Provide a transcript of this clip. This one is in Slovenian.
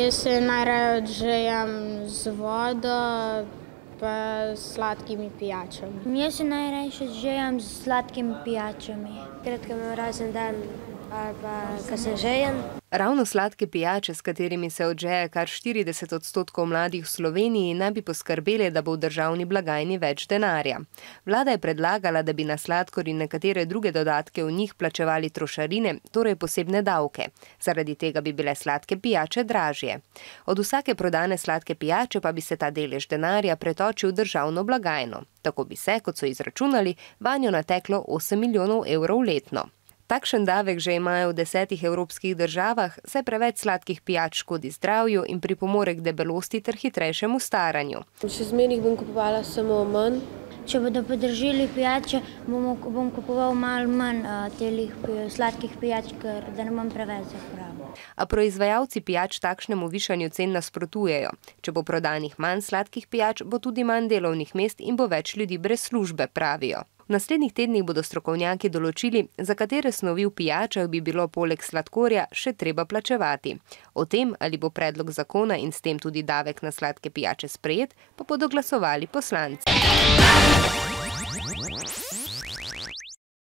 Jaz se najraje odžejam z vodo pa s sladkimi pijačami. Jaz se najrajši odžejam s sladkimi pijačami. Takrat, ko imam rojstni dan ali pa ko se žejem. Ravno sladke pijače, s katerimi se odžeja kar 40% mladih v Sloveniji, naj bi poskrbele, da bo v državni blagajni več denarja. Vlada je predlagala, da bi na sladkor in nekatere druge dodatke v njih plačevali trošarine, torej posebne davke. Zaradi tega bi bile sladke pijače dražje. Od vsake prodane sladke pijače pa bi se ta delež denarja pretočil v državno blagajno. Tako bi se, kot so izračunali, vanjo nateklo 8 milijonov evrov letno. Takšen davek že imajo v 10 evropskih državah, saj preveč sladkih pijač škodi zdravju in pripomore k debelosti ter hitrejšemu staranju. Še zmeraj bom kupovala samo manj. Če bodo podržili pijače, bom kupoval malo manj telih sladkih pijač, ker da ne bom preveč zapravil. A proizvajalci pijač takšnemu višanju cen nasprotujejo. Če bo prodanih manj sladkih pijač, bo tudi manj delovnih mest in bo več ljudi brez službe, pravijo. V naslednjih tednih bodo strokovnjaki določili, za katere snovi v pijačah bi bilo poleg sladkorja še treba plačevati. O tem, ali bo predlog zakona in s tem tudi davek na sladke pijače sprejet, pa bodo glasovali poslanci.